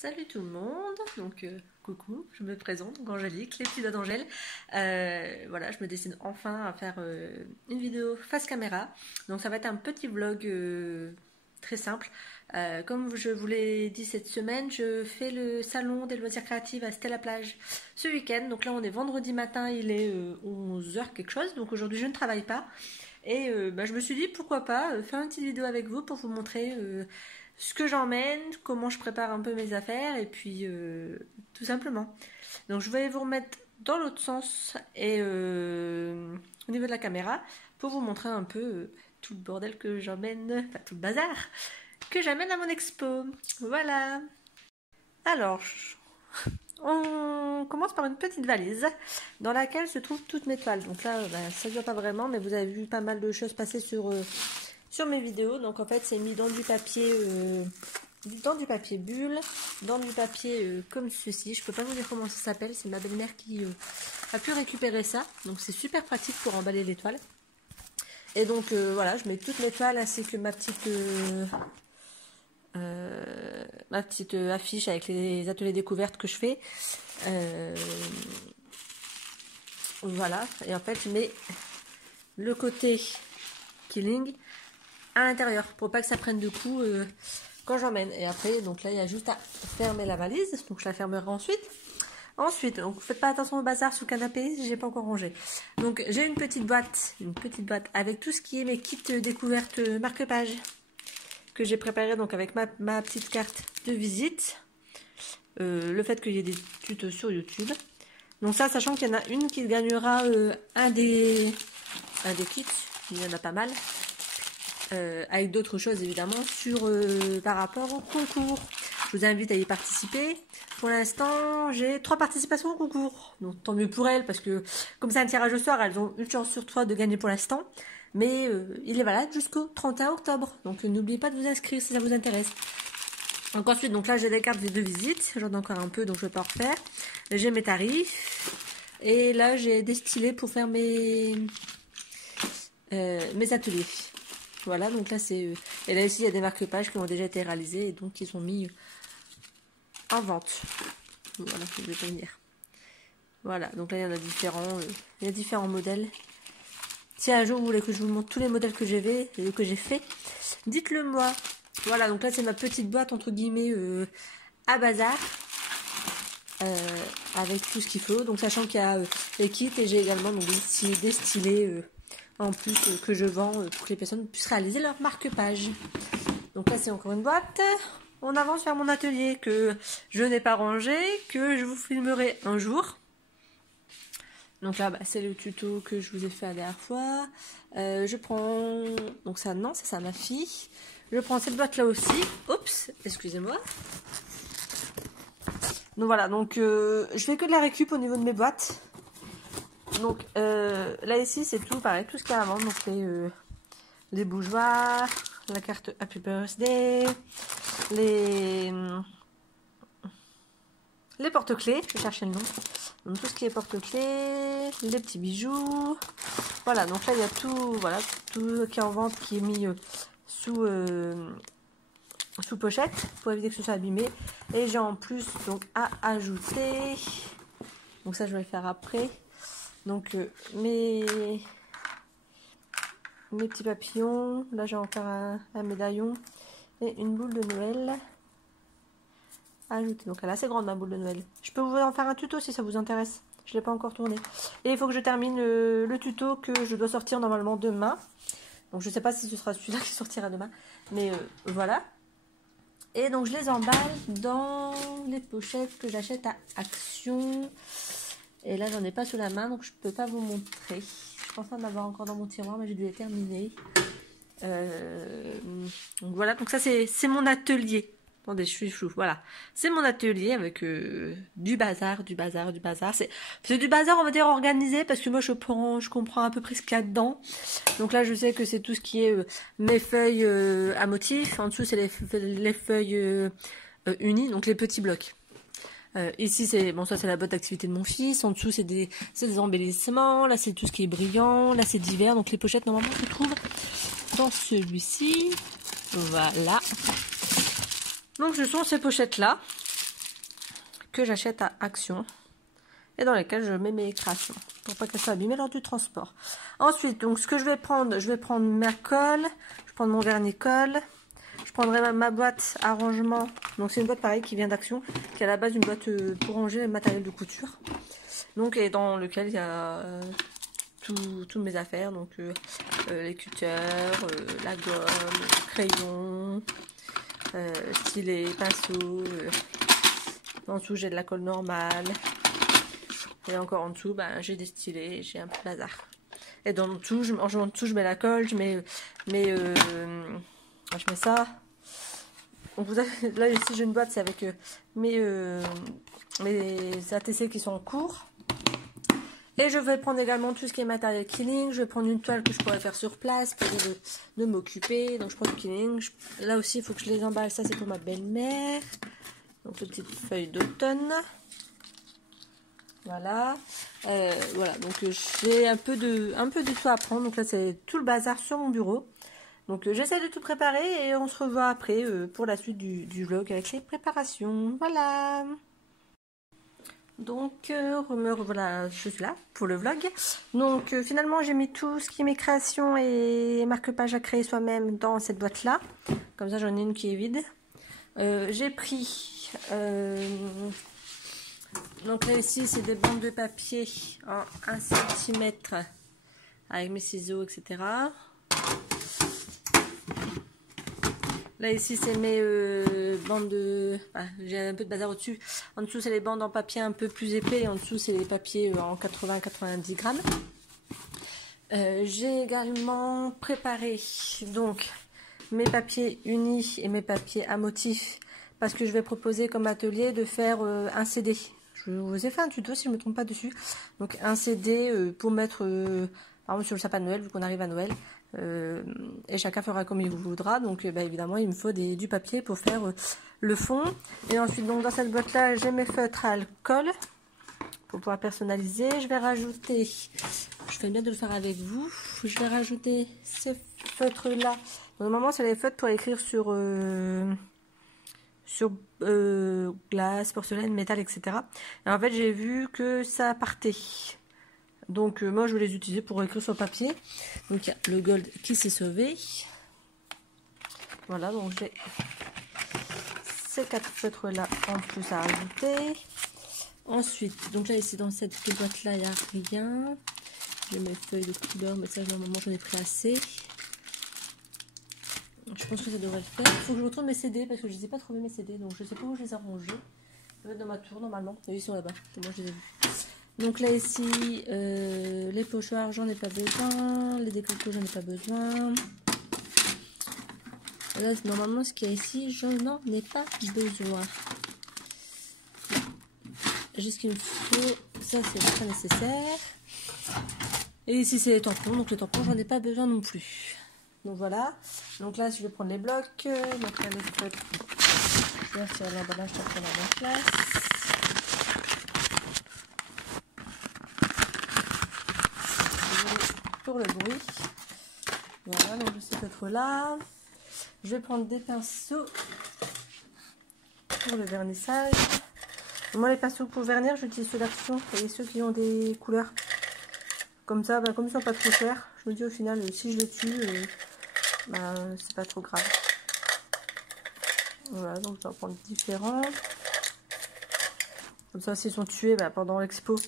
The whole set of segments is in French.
Salut tout le monde, donc coucou, je me présente, donc Angélique, les petits doigts d'Angèle. Voilà, je me décide enfin à faire une vidéo face caméra. Donc ça va être un petit vlog très simple. Comme je vous l'ai dit cette semaine, je fais le salon des loisirs créatifs à Stella-Plage ce week-end. Donc là on est vendredi matin, il est 11h quelque chose, donc aujourd'hui je ne travaille pas. Et je me suis dit pourquoi pas faire une petite vidéo avec vous pour vous montrer ce que j'emmène, comment je prépare un peu mes affaires et puis tout simplement. Donc je vais vous remettre dans l'autre sens et au niveau de la caméra pour vous montrer un peu tout le bordel que j'emmène, enfin tout le bazar que j'amène à mon expo. Voilà. Alors, on commence par une petite valise dans laquelle se trouvent toutes mes toiles. Donc là, ça ne voit pas vraiment, mais vous avez vu pas mal de choses passer sur mes vidéos. Donc en fait, c'est mis dans du papier bulle, dans du papier comme ceci. Je peux pas vous dire comment ça s'appelle. C'est ma belle-mère qui a pu récupérer ça. Donc c'est super pratique pour emballer les toiles. Et donc voilà, je mets toutes mes toiles ainsi que ma petite affiche avec les ateliers découvertes que je fais. Voilà, et en fait je mets le côté killing à l'intérieur pour pas que ça prenne de coups quand j'emmène. Et après, donc là il y a juste à fermer la valise, donc je la fermerai ensuite. Donc faites pas attention au bazar sous le canapé, j'ai pas encore rangé. Donc j'ai une petite boîte avec tout ce qui est mes kits découvertes marque-page que j'ai préparé donc avec ma petite carte de visite. Le fait qu'il y ait des tutos sur YouTube. Donc ça, sachant qu'il y en a une qui gagnera un des kits, il y en a pas mal. Avec d'autres choses évidemment par rapport au concours. Je vous invite à y participer. Pour l'instant, j'ai 3 participations au concours. Donc tant mieux pour elles, parce que comme c'est un tirage au sort, elles ont une chance sur 3 de gagner pour l'instant. Mais il est valable jusqu'au 31 octobre. Donc n'oubliez pas de vous inscrire si ça vous intéresse. Donc ensuite, donc là j'ai des cartes de visite. J'en ai encore un peu, donc je vais pas en refaire. J'ai mes tarifs. Et là j'ai des stylets pour faire mes ateliers. Voilà, donc là c'est... et là ici il y a des marque-pages qui ont déjà été réalisés et donc qui sont mis en vente. Voilà, je vais pas venir. Voilà, donc là il y en a différents modèles. Si un jour vous voulez que je vous montre tous les modèles que j'ai fait, dites-le moi. Voilà, donc là c'est ma petite boîte entre guillemets à bazar. Avec tout ce qu'il faut. Donc sachant qu'il y a les kits et j'ai également donc, des stylés en plus que je vends pour que les personnes puissent réaliser leur marque-page. Donc là c'est encore une boîte. On avance vers mon atelier que je n'ai pas rangé, que je vous filmerai un jour. Donc là c'est le tuto que je vous ai fait la dernière fois. Je prends... donc ça non, c'est ça ma fille. Je prends cette boîte là aussi. Oups, excusez-moi. Donc voilà, donc je fais que de la récup au niveau de mes boîtes. Donc là ici c'est tout pareil, tout ce qu'il y a à vendre. Donc les bougeoirs, la carte Happy Birthday, les porte-clés, je vais chercher le nom. Donc tout ce qui est porte-clés, les petits bijoux. Voilà, donc là il y a tout, voilà, tout qui est en vente qui est mis sous pochette pour éviter que ce soit abîmé. Et j'ai en plus donc à ajouter, donc ça je vais le faire après. Donc mes petits papillons, là j'ai encore un médaillon et une boule de Noël à ajouter. Donc elle est assez grande ma boule de Noël. Je peux vous en faire un tuto si ça vous intéresse. Je l'ai pas encore tourné. Et il faut que je termine le tuto que je dois sortir normalement demain. Donc je sais pas si ce sera celui-là qui sortira demain, mais voilà. Et donc je les emballe dans les pochettes que j'achète à Action. Et là j'en ai pas sous la main, donc je peux pas vous montrer. Je pense en avoir encore dans mon tiroir, mais j'ai dû les terminer. Donc voilà, donc ça c'est mon atelier. Attendez, je suis flou. Voilà, c'est mon atelier avec du bazar. C'est du bazar, on va dire organisé, parce que moi je comprends à peu près ce qu'il y a dedans. Donc là je sais que c'est tout ce qui est mes feuilles à motifs. En dessous c'est les feuilles unies, donc les petits blocs. Ici c'est bon, ça c'est la boîte d'activité de mon fils. En dessous c'est des embellissements. Là c'est tout ce qui est brillant. Là c'est divers. Donc les pochettes normalement se trouvent dans celui-ci. Voilà. Donc ce sont ces pochettes là. que j'achète à Action et dans lesquels je mets mes créations pour pas qu'elles soient abîmées lors du transport. Ensuite, donc ce que je vais prendre ma colle, je vais prendre mon vernis colle, je prendrai ma boîte à rangement. Donc c'est une boîte pareil qui vient d'Action, qui est à la base une boîte pour ranger le matériel de couture. Donc et dans lequel il y a toutes mes affaires, donc les cutters, la gomme, le crayon, stylet, pinceau. En dessous j'ai de la colle normale. Et encore en dessous, ben, j'ai des stylets, j'ai un peu de bazar. Et en dessous, je mets la colle, je mets ça. Donc vous avez, là ici j'ai une boîte, c'est avec mes ATC qui sont en cours. Et je vais prendre également tout ce qui est matériel Killing. Je vais prendre une toile que je pourrais faire sur place pour de m'occuper. Donc je prends du Killing. Là aussi, il faut que je les emballe. Ça, c'est pour ma belle-mère. Donc petite feuille d'automne. Voilà. Voilà. Donc j'ai un peu de tout à prendre. Donc là, c'est tout le bazar sur mon bureau. Donc j'essaie de tout préparer et on se revoit après pour la suite du vlog avec les préparations. Voilà. Donc voilà, je suis là pour le vlog. Donc finalement j'ai mis tout ce qui est mes créations et marque-pages à créer soi-même dans cette boîte là. Comme ça j'en ai une qui est vide. J'ai pris donc là ici c'est des bandes de papier en 1 cm avec mes ciseaux, etc. Là ici c'est mes bandes de... Ah, j'ai un peu de bazar au-dessus. En dessous c'est les bandes en papier un peu plus épais. Et en dessous c'est les papiers en 80-90 grammes. J'ai également préparé donc mes papiers unis et mes papiers à motifs. Parce que je vais proposer comme atelier de faire un CD. Je vous ai fait un tuto si je ne me trompe pas dessus. Donc un CD pour mettre par exemple sur le sapin de Noël vu qu'on arrive à Noël. Et chacun fera comme il voudra. Donc évidemment il me faut du papier pour faire le fond. Et ensuite donc dans cette boîte là j'ai mes feutres à alcool pour pouvoir personnaliser. Je vais rajouter, je fais bien de le faire avec vous, je vais rajouter ce feutre là. Normalement c'est les feutres pour écrire sur glace, porcelaine, métal, etc. Et en fait j'ai vu que ça partait. Donc moi je vais les utiliser pour écrire sur papier. Donc il y a le gold qui s'est sauvé. Voilà, donc j'ai ces 4 feutres là en plus à rajouter. Ensuite, donc là ici dans cette boîte là il n'y a rien. J'ai mes feuilles de couleur, mais ça normalement j'en ai pris assez. Je pense que ça devrait le faire. Il faut que je retrouve mes CD parce que je ne les ai pas trouvés mes CD. Donc je ne sais pas où je les ai rangés. Ça va être dans ma tour normalement. Et ils sont là-bas. Moi je les ai vus. Donc là ici, les pochoirs, j'en ai pas besoin. Les décolletés, j'en ai pas besoin. Là, normalement, ce qu'il y a ici, je n'en ai pas besoin. Juste ce qu'il me faut, ça c'est pas nécessaire. Et ici, c'est les tampons. Donc les tampons, j'en ai pas besoin non plus. Donc voilà. Donc là, je vais prendre les blocs. Donc là, les blocs. Je vais retirer l'emballage, je prends la bonne place. Pour le bruit. Voilà, donc je sais peut-être là. Je vais prendre des pinceaux pour le vernissage. Moi, les pinceaux pour vernir, j'utilise ceux d'Action et ceux qui ont des couleurs. Comme ça, comme ils sont pas trop chers, je me dis au final, si je les tue, c'est pas trop grave. Voilà, donc je vais en prendre différents. Comme ça, s'ils sont tués pendant l'expo, ça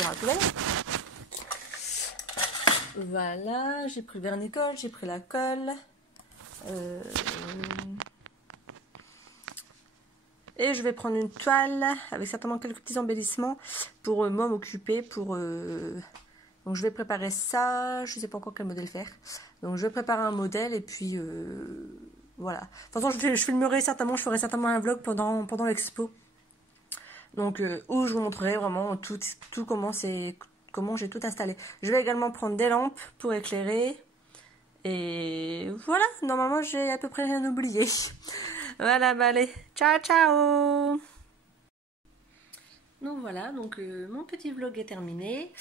ira bien. Voilà, j'ai pris le vernis colle, j'ai pris la colle. Et je vais prendre une toile avec certainement quelques petits embellissements pour moi m'occuper. Donc je vais préparer ça, je ne sais pas encore quel modèle faire. Donc je vais préparer un modèle et puis voilà. De toute façon je filmerai certainement, je ferai certainement un vlog pendant l'expo. Donc où je vous montrerai vraiment tout comment j'ai tout installé. Je vais également prendre des lampes pour éclairer. Et voilà, normalement j'ai à peu près rien oublié. Voilà, allez, ciao ciao. Donc voilà, donc mon petit vlog est terminé.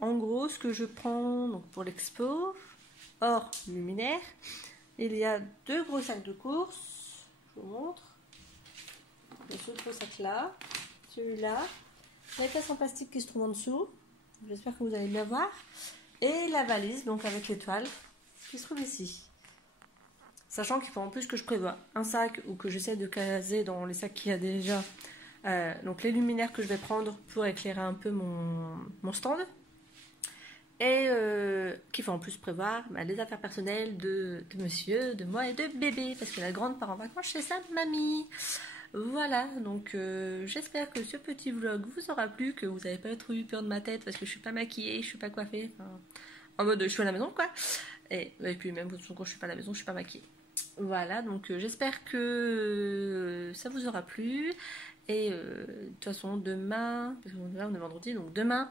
En gros, ce que je prends donc, pour l'expo, hors luminaire, il y a 2 gros sacs de course. Je vous montre. Ce gros sac là. celui-là, la caisse en plastique qui se trouve en dessous, j'espère que vous allez bien voir, et la valise, donc avec l'étoile, qui se trouve ici. Sachant qu'il faut en plus que je prévois un sac ou que j'essaie de caser dans les sacs qu'il y a déjà, donc les luminaires que je vais prendre pour éclairer un peu mon stand. Et qu'il faut en plus prévoir les affaires personnelles de monsieur, de moi et de bébé, parce que la grande part en vacances chez sa mamie. Voilà, donc j'espère que ce petit vlog vous aura plu, que vous n'avez pas trop eu peur de ma tête parce que je suis pas maquillée, je suis pas coiffée, en mode je suis à la maison quoi. Et puis même quand je suis pas à la maison, je suis pas maquillée. Voilà, donc j'espère que ça vous aura plu. Et de toute façon demain, parce que là on est vendredi, donc demain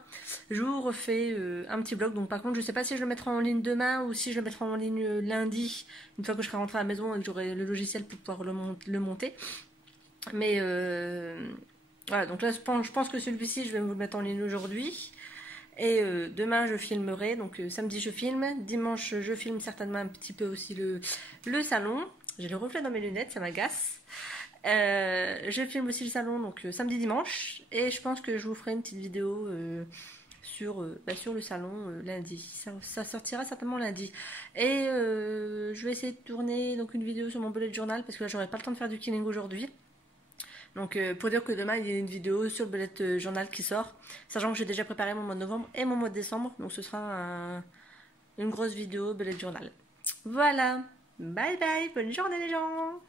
je vous refais un petit vlog. Donc par contre je sais pas si je le mettrai en ligne demain ou si je le mettrai en ligne lundi, une fois que je serai rentrée à la maison et que j'aurai le logiciel pour pouvoir le monter. Mais voilà, donc là je pense que celui-ci je vais vous le mettre en ligne aujourd'hui. Et demain je filmerai, donc samedi je filme, dimanche je filme certainement un petit peu aussi le salon. J'ai le reflet dans mes lunettes, ça m'agace. Je filme aussi le salon, donc samedi dimanche, et je pense que je vous ferai une petite vidéo sur le salon lundi. Ça sortira certainement lundi. Et je vais essayer de tourner donc une vidéo sur mon bullet journal parce que là j'aurai pas le temps de faire du killing aujourd'hui. Donc pour dire que demain il y a une vidéo sur le bullet journal qui sort, sachant que j'ai déjà préparé mon mois de novembre et mon mois de décembre, donc ce sera une grosse vidéo bullet journal. Voilà, bye bye, bonne journée les gens.